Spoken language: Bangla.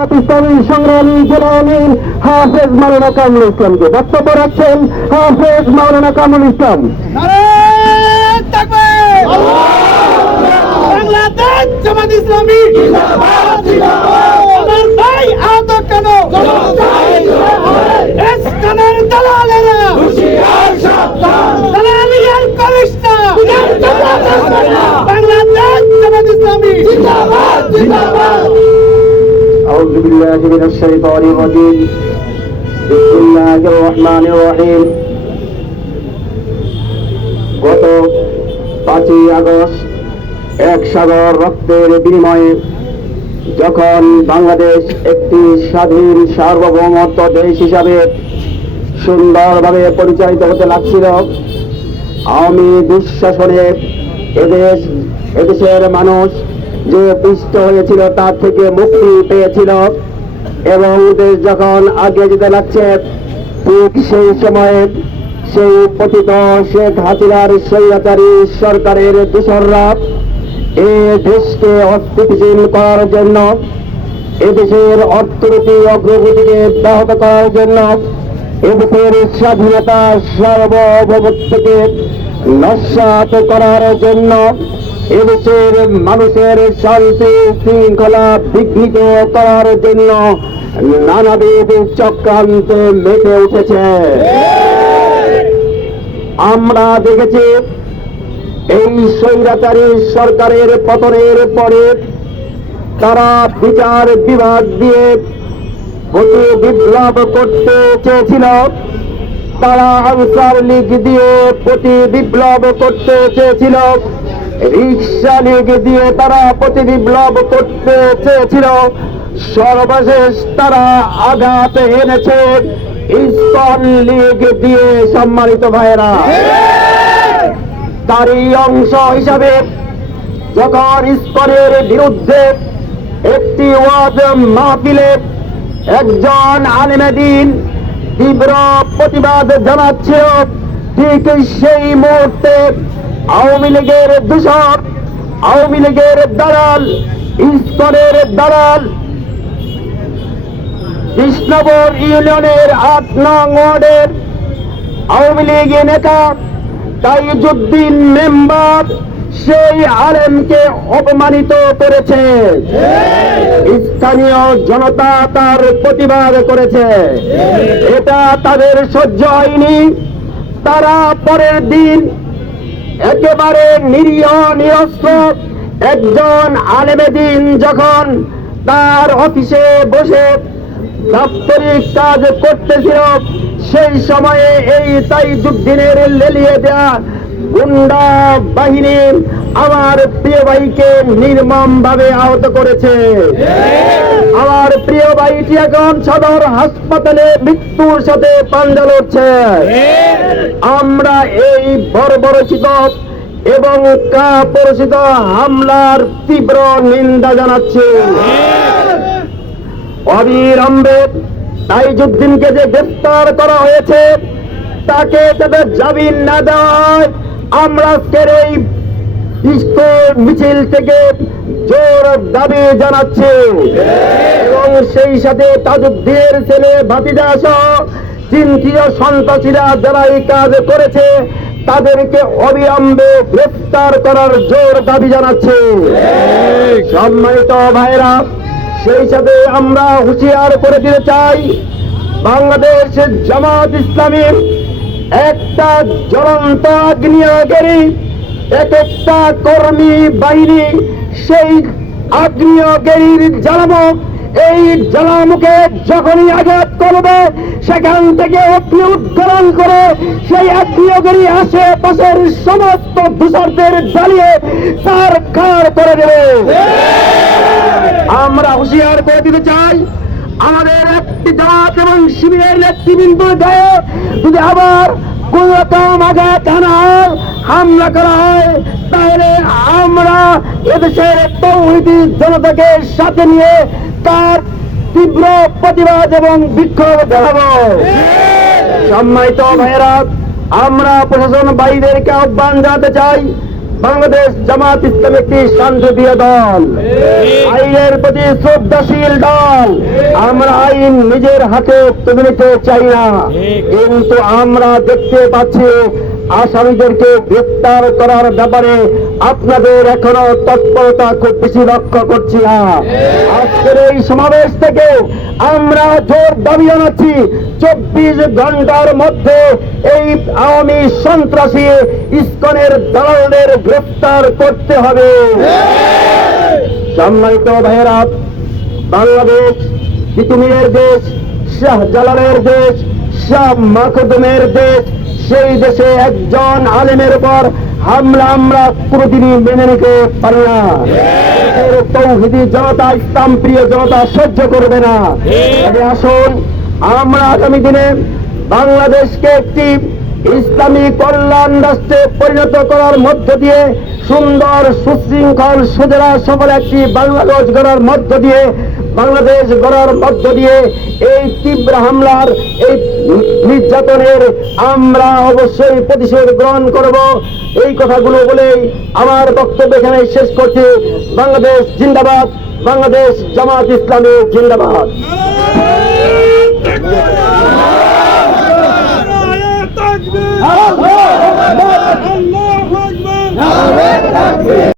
ইসলামী সংগ্রামী জেলা আমির হাফেজ মাওলানা কামরুল ইসলামকে বক্তব্য রাখছেন হাফেজ মাওলানা কামরুল ইসলাম। বাংলাদেশ জামাত ইসলামী আমার ভাই আহত কেন এসকানের দালালেরা দালালিয়ার করিস না। বাংলাদেশ জামাত ইসলামী أعوذ بالله من الشيطان الرجيم بسم الله الرحمن الرحيم গত 5ই আগস্ট এক সাগর রক্তের বিনিময়ে যখন বাংলাদেশ একটি স্বাধীন সার্বভৌমত্ব দেশ হিসাবে সুন্দরভাবে পরিচালিত হতে লাগছিল, আওয়ামী দুঃশাসনে এদেশের মানুষ যে পিষ্ট হয়েছিল তার থেকে মুক্তি পেয়েছিল এবং দেশ যখন আগে যেতে লাগছে ঠিক সেই সময়ে সেই পতিত শেখ হাসিনার স্বৈরাচারী সরকারের দূষররা এ দেশকে অস্থিতিশীল করার জন্য, এদেশের অর্থনৈতিক অগ্রগতিকে ব্যাহত করার জন্য, এদেশের স্বাধীনতা সার্বভৌমত্বকে নস্যাৎ করার জন্য, এদেশের মানুষের শান্তি শৃঙ্খলা বিঘ্নিত করার জন্য নানাবিধ চক্রান্তে মেতে উঠেছে। আমরা দেখেছি এই স্বৈরাচারী সরকারের পতনের পরে তারা বিচার বিভাগ দিয়ে প্রতি বিপ্লব করতে চেয়েছিল, তারা আনসার লীগ দিয়ে প্রতি বিপ্লব করতে চেয়েছিল, রিক্সা লীগ দিয়ে তারা প্রতি বিপ্লব করতে চেয়েছিল, সর্বশেষ তারা আঘাত এনেছে ইসকন লীগ দিয়ে। সম্মানিত ভাইয়েরা, তারই অংশ হিসাবে যখন ইসকনের বিরুদ্ধে একটি ওয়াজ মাহফিলে একজন আলেমে দ্বীন তীব্র প্রতিবাদ জানাচ্ছিল, ঠিক সেই মুহূর্তে আওয়ামী লীগের দূষক, আওয়ামী লীগের দালাল, ইসকনের দালাল, কৃষ্ণপুর ইউনিয়নের 8 নং ওয়ার্ডের আওয়ামী লীগ নেতা তাইজউদ্দিন মেম্বার সেই আলেমকে অপমানিত করেছে। স্থানীয় জনতা তার প্রতিবাদ করেছে, এটা তাদের সহ্য হয়নি। তারা পরের দিন একেবারে নিরীহ নিরস্ত্র একজন আলেমে দ্বীন যখন তার অফিসে বসে দাপ্তরিক কাজ করতেছিল, সেই সময়ে এই তাইজউদ্দিনের লেলিয়ে দেয়া গুন্ডা বাহিনী আমার প্রিয় ভাইকে নির্মম ভাবে আহত করেছে। আমার প্রিয় ভাইটি এখন সদর হাসপাতালে মৃত্যুর সাথে পাঞ্জা লড়ছে। আমরা এই বর্বরচিত এবং কাপুরুষিত হামলার তীব্র নিন্দা জানাচ্ছি। অবিলম্বে তাইজউদ্দিনকে যে গ্রেফতার করা হয়েছে তাকে যাতে জামিন না দেওয়া হয়, আমরা আজকের এই মিছিল থেকে জোর দাবি জানাচ্ছি। এবং সেই সাথে তাজউদ্দিনের ছেলে ভাতিজা সহ চিন্তিত সন্ত্রাসীরা যারা এই কাজ করেছে তাদেরকে অবিলম্বে গ্রেফতার করার জোর দাবি জানাচ্ছি। সম্মানিত ভাইরা, সেই সাথে আমরা হুঁশিয়ার করে দিতে চাই, বাংলাদেশ জামাত ইসলামী একটা জ্বলন্ত আগ্নেয়গিরি, এক একটা কর্মী বাহিনী সেই আগ্নেয়গিরির জ্বালামুখ, এই জ্বালামুখে যখনই আঘাত করবে সেখান থেকে অগ্নি উদ্গরণ করে সেই আগ্নেয়গিরি আশেপাশের সমস্ত দূষরদের জ্বালিয়ে তার খার করে দেবে। আমরা হুঁশিয়ার করে দিতে চাই, আমাদের একটি জামাত এবং শিবিরের নেতৃবৃন্দ গায়ে যদি আবার কোন রকম আঘাত হানা হয়, হামলা করা হয়, তাহলে আমরা এদেশের তৌহিদি জনতাকে সাথে নিয়ে তার তীব্র প্রতিবাদ এবং বিক্ষোভ দেখাবো। সম্মানিত ভাইয়েরা, আমরা প্রশাসন ভাইদেরকে আহ্বান জানাতে চাই, বাংলাদেশ জামাত ইসলামী একটি শান্তিপ্রিয় দল, আইনের প্রতি শ্রদ্ধাশীল দল। আমরা আইন নিজের হাতে তুলে নিতে চাই না, কিন্তু আমরা দেখতে পাচ্ছি আসামিদেরকে গ্রেপ্তার করার ব্যাপারে আপনাদের এখনো তৎপরতা খুব বেশি লক্ষ্য করছি না। আজকের এই সমাবেশ থেকে আমরা জোর দাবি জানাচ্ছি 24 ঘন্টার মধ্যে এই আওয়ামী সন্ত্রাসী ইসকনের দালালদের গ্রেপ্তার করতে হবে। সম্মানিত ভাইয়েরা, বাংলাদেশ তিতুমিরের দেশ, শাহজালালের দেশ, শাহ মাখদুমের দেশ। সেই দেশে একজন আলেমের উপর হামলা আমরা কোনোদিনই মেনে নিতে পারি না। এর তৌহিদি জনতা, ইসলাম প্রিয় জনতা সহ্য করবে না। তবে আসুন আমরা আগামী দিনে বাংলাদেশকে একটি ইসলামী কল্যাণ রাষ্ট্রে পরিণত করার মধ্য দিয়ে, সুন্দর সুশৃঙ্খল সুজলা সফল একটি বাংলাদেশ গড়ার মধ্য দিয়ে, বাংলাদেশ গড়ার মধ্য দিয়ে এই তীব্র হামলার, এই নির্যাতনের আমরা অবশ্যই প্রতিশোধ গ্রহণ করব। এই কথাগুলো বলেই আমার বক্তব্য এখানে শেষ করছি। বাংলাদেশ জিন্দাবাদ, বাংলাদেশ জামাত ইসলামী জিন্দাবাদ।